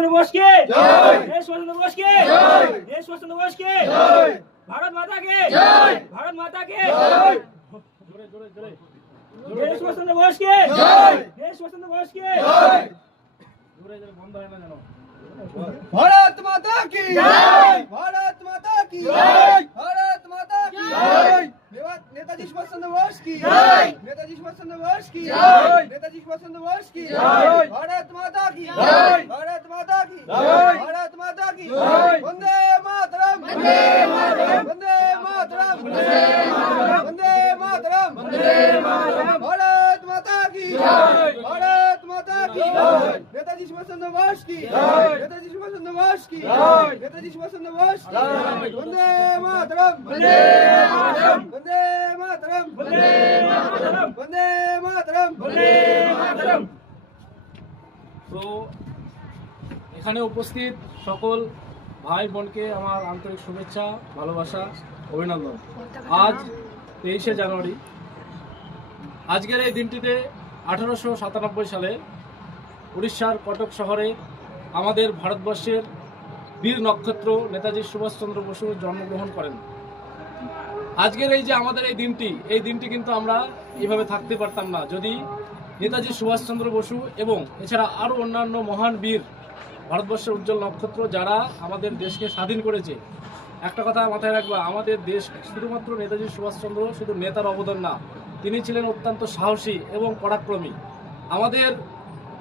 चंद्र बोस के जय, देश सुभाष चंद्र बोस के जय, देश सुभाष चंद्र बोस के जय, भारत माता के जय, भारत माता के जय, देश सुभाष चंद्र बोस के जय, देश सुभाष चंद्र बोस के जय, भारत माता की जय, भारत माता की जय, भारत माता की जय, नेताजी सुभाष चंद्र बोस की जय, नेताजी सुभाष चंद्र बोस की जय, नेताजी सुभाष चंद्र बोस की जय, भारत माता की जय, भारत माता की जय, भारत माता की जय, वंदे मातरम, वंदे मातरम, वंदे मातरम, वंदे मातरम, वंदे मातरम, भारत माता की जय, भारत माता की जय, नेताजी सुभाष चंद्र बोस की जय, नेताजी सुभाष चंद्र बोस की जय, नेताजी सुभाष चंद्र बोस की जय, वंदे मातरम, वंदे मातरम, वंदे मातरम, वंदे मातरम, वंदे मातरम, वंदे मातरम। তো এখানে উপস্থিত সকল ভাই বোনকে আমার আন্তরিক শুভেচ্ছা, ভালোবাসা, অভিনন্দন। আজ 23শে জানুয়ারি, আজকের এই দিনটিতে 1897 সালে উড়িষ্যার কটক শহরে আমাদের ভারতবর্ষের বীর নক্ষত্র নেতাজি সুভাষচন্দ্র বসু জন্মগ্রহণ করেন। আজকের এই যে আমাদের এই দিনটি কিন্তু আমরা এইভাবে থাকতে পারতাম না যদি নেতাজি সুভাষচন্দ্র বসু এবং এছাড়া আরও অন্যান্য মহান বীর ভারতবর্ষের উজ্জ্বল নক্ষত্র যারা আমাদের দেশকে স্বাধীন করেছে। একটা কথা মাথায় রাখবা, আমাদের দেশ শুধুমাত্র নেতাজি সুভাষচন্দ্র শুধু নেতার অবদান না, তিনি ছিলেন অত্যন্ত সাহসী এবং পরাক্রমী। আমাদের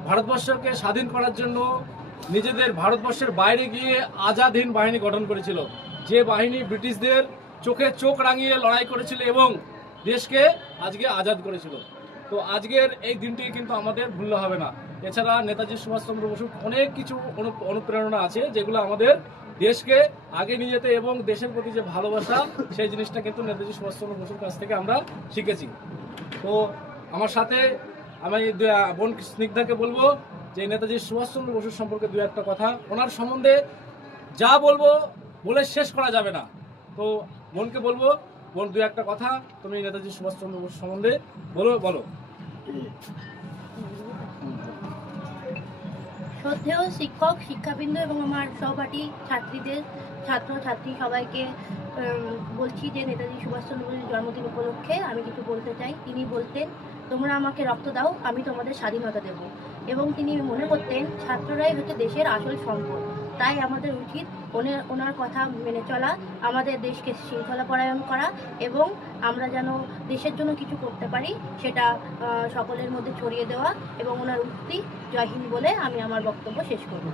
ভারতবর্ষকে স্বাধীন করার জন্য নিজেদের ভারতবর্ষের বাইরে গিয়ে আজাদ হিন্দ বাহিনী গঠন করেছিল, যে বাহিনী ব্রিটিশদের চোখে চোখ রাঙিয়ে লড়াই করেছিল এবং দেশকে আজকে আজাদ করেছিল। তো আজকের এই দিনটি কিন্তু আমাদের ভুললে হবে না। এছাড়া নেতাজি সুভাষচন্দ্র বসুর অনেক কিছু অনুপ্রেরণা আছে যেগুলো আমাদের দেশকে আগে নিয়ে যেতে এবং দেশের প্রতি যে ভালোবাসা সেই জিনিসটা কিন্তু নেতাজি সুভাষচন্দ্র বসুর কাছ থেকে আমরা শিখেছি। তো আমার সাথে আমি বোন স্নিগ্ধাকে বলবো যে নেতাজি সুভাষচন্দ্র বসুর সম্পর্কে দু একটা কথা, ওনার সম্বন্ধে যা বলবো বলে শেষ করা যাবে না। তো বোনকে বলবো, বোন দু একটা কথা তুমি নেতাজি সুভাষচন্দ্র বসু সম্বন্ধে বলো। শ্রদ্ধেয় শিক্ষক, শিক্ষাবৃন্দ এবং আমার সহপাঠী ছাত্রীদের, ছাত্রছাত্রী সবাইকে বলছি যে নেতাজি সুভাষচন্দ্র বসুর জন্মদিন উপলক্ষে আমি কিছু বলতে চাই। তিনি বলতেন, তোমরা আমাকে রক্ত দাও, আমি তোমাদের স্বাধীনতা দেব। এবং তিনি মনে করতেন ছাত্ররাই হচ্ছে দেশের আসল সম্পদ। তাই আমাদের উচিত ওনার কথা মেনে চলা, আমাদের দেশকে শৃঙ্খলাপরায়ণ করা এবং আমরা যেন দেশের জন্য কিছু করতে পারি সেটা সকলের মধ্যে ছড়িয়ে দেওয়া এবং ওনার উক্তি জয় হিন্দ বলে আমি আমার বক্তব্য শেষ করব।